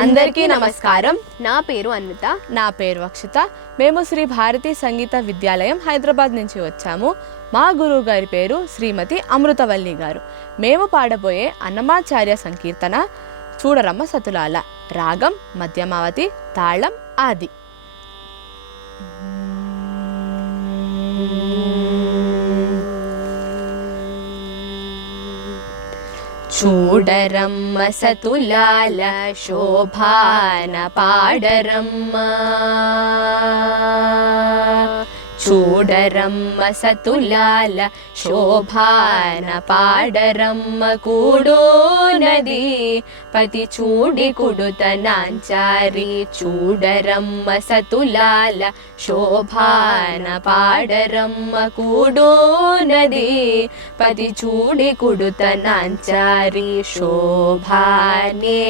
అందరికీ నమస్కారం. నా పేరు అన్విత. నా పేరు అక్షిత. మేము శ్రీ భారతీ సంగీత విద్యాలయం హైదరాబాద్ నుంచి వచ్చాము. మా గురువు గారి పేరు శ్రీమతి అమృతవల్లి గారు. మేము పాడబోయే అన్నమాచార్య సంకీర్తన చూడరమ్మ సతులాల. రాగం మధ్యమావతి, తాళం ఆది. చూడరమ్మ సతులాల శోభాన పాడరమ్మ, చూడరమ్మ సతులాల శోభాన పాడరమ్మ. కూడోనది పతి చూడి కుడుతనాంచారి, చూడరమ్మ సతులాల శోభాన పాడరమ్మ. కూడోనది పతి చూడి కుడుతనాంచారి. శోభానే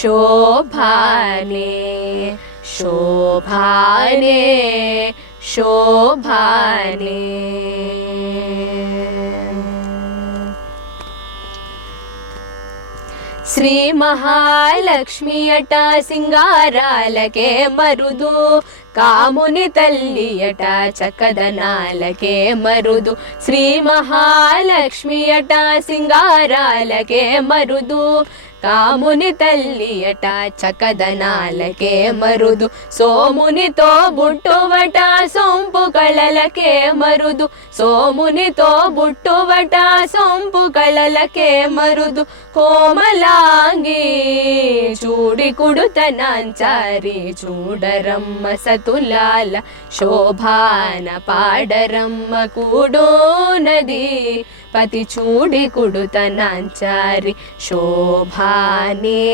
శోభానే శోభానే శోభానే. శ్రీ మహాలక్ష్మి అట సింగారాలకే మరుదు, కాముని తల్లి అట చక్కదనాలకే మరుదు. శ్రీ మహాలక్ష్మి అట సింగారాలకే మరుదు, కాముని తల్లి అట చక్కదనాలకే మరుదు. సోమునితో బుట్టువట సొంపు కళలకే మరుదు, సోమునితో బుట్టువట సొంపు కళలకే మరుదు. కోమలాంగి చూడి కుడుతనాంచారి, చూడరమ్మ సతులాల శోభాన పాడరమ్మ. కూడోనది పతి చూడి కుడుతనాంచారి. శోభానే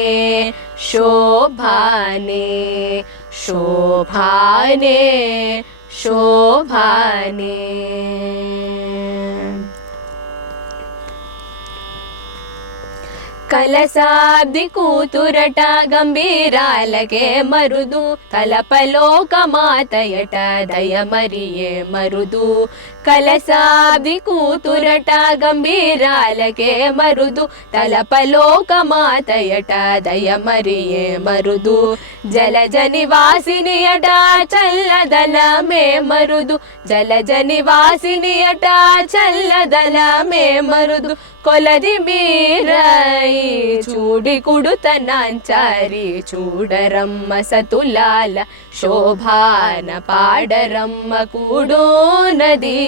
శోభానే శోభానే శోభానే. కలసాబ్ది కూతురట గంభీరాలకే మరుదు, తలపలోక మాతయట దయమరియే మరుదు. కలసాబ్ది కూతురట గంభీరాలకే మరుదు, తలపలోక మాతయట దయమరియే మరుదు. జలజ నివాసిని అట చల్లదలమే మరుదు, జలజ నివాసిని అట చల్లదలమే మరుదు. కొలది మీరై చూడి కుడుతనాంచారి, చూడరమ్మ సతులాల శోభాన పాడరమ్మ. కూడోనది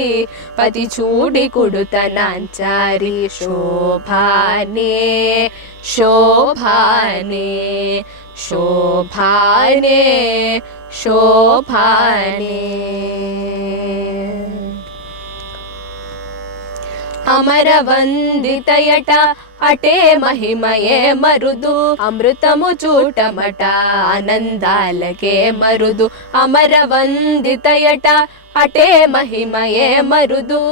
పతి చూడి కుడుతనాంచారి. శోభానే శోభానే శోభానే శోభానే. అమరవందితయట అటే మహిమయే మరుదు, అమృతము చూటమట ఆనందాలకే మరుదు. అమరవందితయట అటే మహిమయే మరుదు,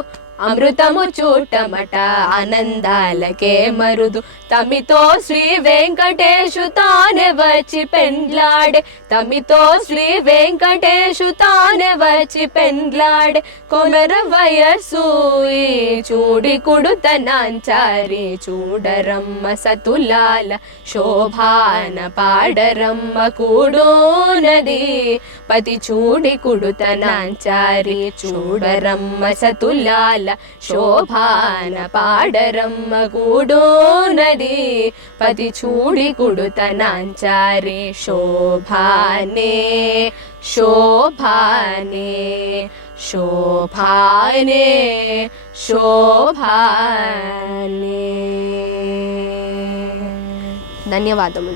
అమృతము చూటమట ఆనందాలకే మరుదు. తమితో శ్రీ వెంకటేశు తానే వచ్చి పెండ్లాడే, తమితో శ్రీ వెంకటేశు తానే వచ్చి పెండ్లాడే. కొమర వయస్సు చూడి కుడుతనాంచారి, చూడరమ్మ సతులాల శోభాన పాడరమ్మ. కూడోనది పతి చూడి కుడుతనాంచారి, చూడరమ్మ సతులాల శోభాన పాడరమ్మ. కూడోనది పతి చూడి కుడుతనాంచారి. శోభానే శోభానే శోభానే శోభానే. ధన్యవాదములు.